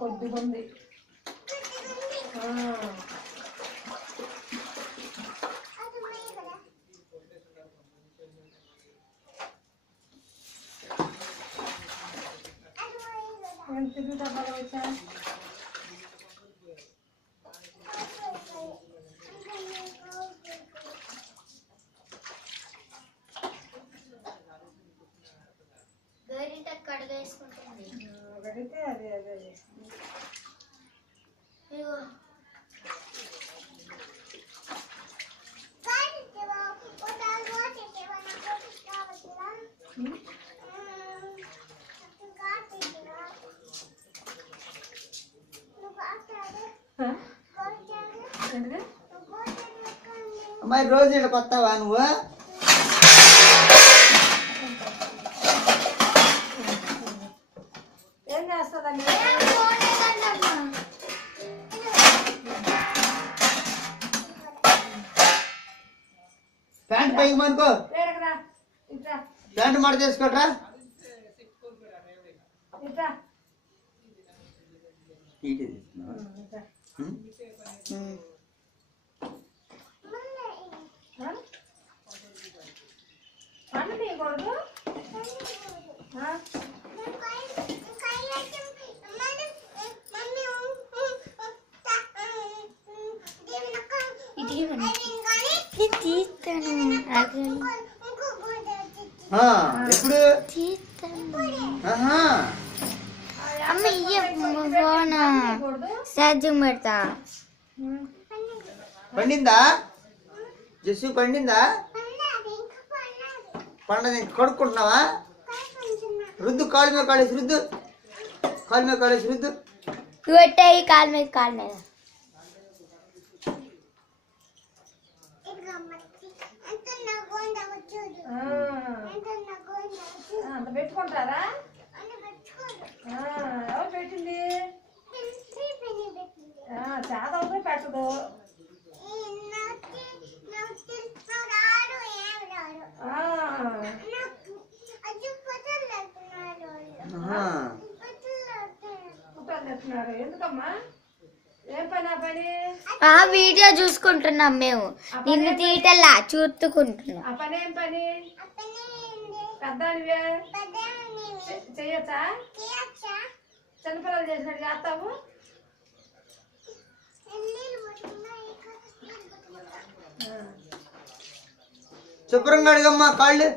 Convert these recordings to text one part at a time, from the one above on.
కొద్దిగా ఉంది. తిరుగుతా వచ్చా గడితే అదే అదే అమ్మాయి రోజు ఇక్కడ కొత్తవా నువ్వు? ఏం చేస్తుందండి? ప్యాంట్ పైకి మనుకో, ప్యాంట్ మాట చేసుకోట్రా. పండు తీయకూడదు. ఎప్పుడు పెడతా. పండిందా జస్సు? పండిందా? పండది కడుక్కుంటున్నావా? రుద్దు, కాలు మీద కాలేసి రుద్దు, కాలు మీద కాలేసి రుద్దు. పెట్టాయి కాలు మీద కాలు మీద. అంత పెట్టుకుంటారా? ఎవరు పెట్టింది? చాలా అవుతుంది పెట్టదు. ఎందుకమ్మా? ఏం పని? ఆ పని వీడియో చూసుకుంటున్నాం మేము, నిన్ను తీయటల్లా చూసుకుంటున్నాం. ఆ పని ఏం పని? పెద్దనివే చెయ్యొచ్చా? చిన్నపిల్లలు చేసినట్టు చేస్తావు? శుభ్రంగా అడిగమ్మా కాళ్ళు.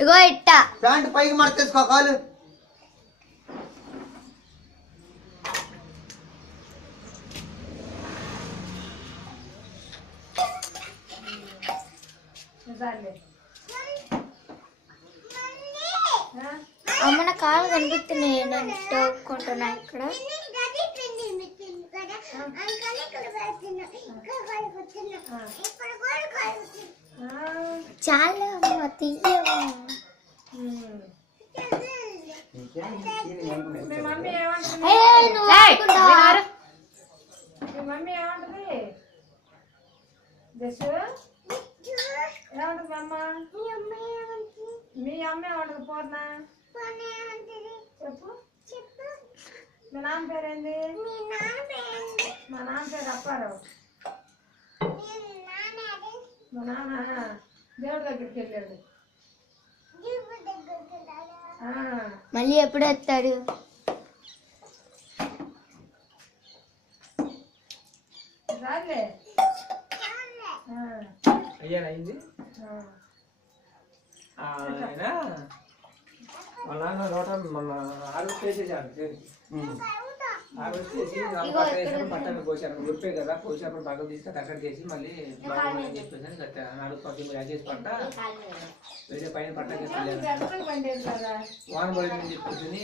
ఇగో ఇట్టా ప్యాంట్ పైకి మడతేసుకో కాలు. అమ్మ నా కాలు కనిపిస్తున్నాయి, నేను తోక్కుంటున్నా ఇక్కడ. చాలా అమ్మ తీయవా. మీ మమ్మీ ఏమంటుంది? జస్సు ఏమంటుంది అమ్మ? మీ అమ్మ ఏమంటుంది? పూర్ణ చెప్పు. మీ నాన్న పేరేంది? మా నాన్న పేరు అప్పారావు. మా నాన్న దేవుడి దగ్గరికి వెళ్ళాడు. మళ్ళీ ఎప్పుడు వస్తాడు? రాలే. అయ్యా అయింది. ఆయన వాళ్ళ నాన్న నోట మన హార్వెస్ట్ చేసేసాను. హార్వెస్ట్ చేసి పట్టణం పోసాను. ఉరిపోయి కదా, పోసినప్పుడు పక్కకు తీసుకొని అక్కడ చేసి మళ్ళీ బాగుందని చెప్పేసి నాలుగు పక్కన చేసి పట్ట వేరే పైన పట్ట వాన పడిందని చెప్పేసి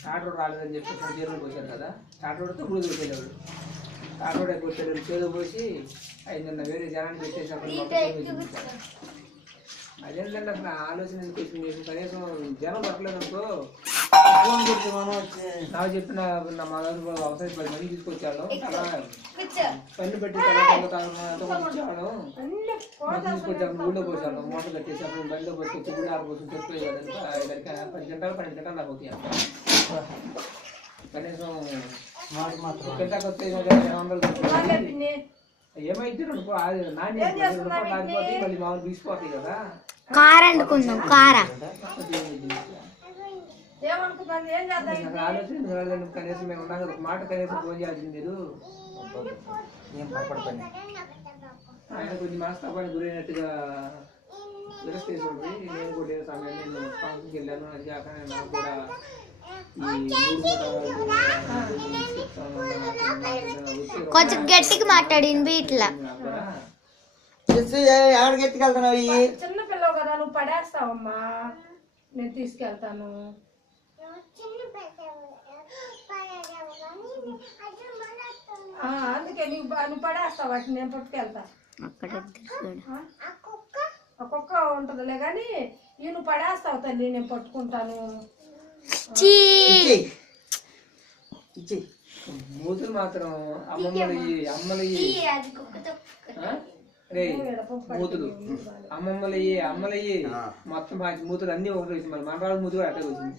స్టార్ట్ రోడ్ రాలేదని చెప్పేసి జీరులు పోసారు కదా. స్టార్ట్ రోడ్తో బుడిది పెట్టేవాడు. స్టార్ట్ రోడ్ కొట్టాడు, చేదు పోసి ఆయన వేరే జనాన్ని పెట్టేసి అక్కడ అదేంటంటే అసలు ఆలోచన ఎందుకు వచ్చింది? కనీసం జనం పట్టలేదు అనుకో ఫోన్ కొట్టి మనం వచ్చి నాకు చెప్పిన నా మదర్ అవసరం 10 మంది తీసుకొచ్చాను కూర్చో. పన్ను పెట్టి వచ్చాను అన్ని తీసుకొచ్చాను ఊళ్ళో పోసాను మోటార్ కట్టేసి అప్పుడు బండిలో పోసుకొచ్చి ఊళ్ళో ఆడిపోతుంది చెప్పే 10 గంటలు 12 గంటలు నాకు అవుతాయి కనీసం మాట మాత్రం గంటకు వస్తే 200 వాళ్ళే పిన్ని. ఏమైతే నాణ్యత కాకపోతే మళ్ళీ మామూలు తీసిపోతాయి కదా కార వండుకుందాం కార ఏమనుకున్నాను ఏం చేద్దాం నాకు ఆలోచన రాలేదు. కనీసం మేము ఉన్నాం కదా ఒక మాట కనీసం ఫోన్ చేయాల్సింది మీరు ఏం పొరపాటు పని ఆయన కొంచెం మనస్తాపానికి గురైనట్టుగా విరస్తేసింది. నేను కూడా లేని సమయం నేను ఫంక్షన్కి వెళ్ళాను. అది కాక నాకు కూడా కొంచెం గట్టిగా మాట్లాడింది ఇట్లా ఎక్కడికి ఎత్తుకెళ్తున్నావు ఇవి చిన్న పిల్లవు కదా నువ్వు పడేస్తావమ్మా నేను తీసుకెళ్తాను అందుకే నువ్వు పడేస్తావు వాటిని నేను పట్టుకెళ్తా అక్కడ ఆ కుక్క ఉంటుందిలే కానీ ఇవి నువ్వు పడేస్తావు తల్లి నేను పట్టుకుంటాను మూతులు మాత్రం అమ్మలయ్యి రే మూతులు అమ్మలయ్యి మొత్తం మూతులు అన్ని ఒకటి వచ్చింది. మరి మనరాలు మూతులు కూడా అట్టే వచ్చింది.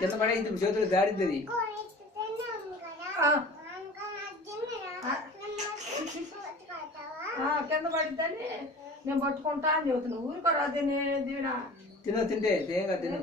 కింద పడే చేతులు గాడిద్దది కింద పడిద్దని నేను పట్టుకుంటా అని చెబుతున్నా ఊరుకోరా దీనా తింటే తేగా తిన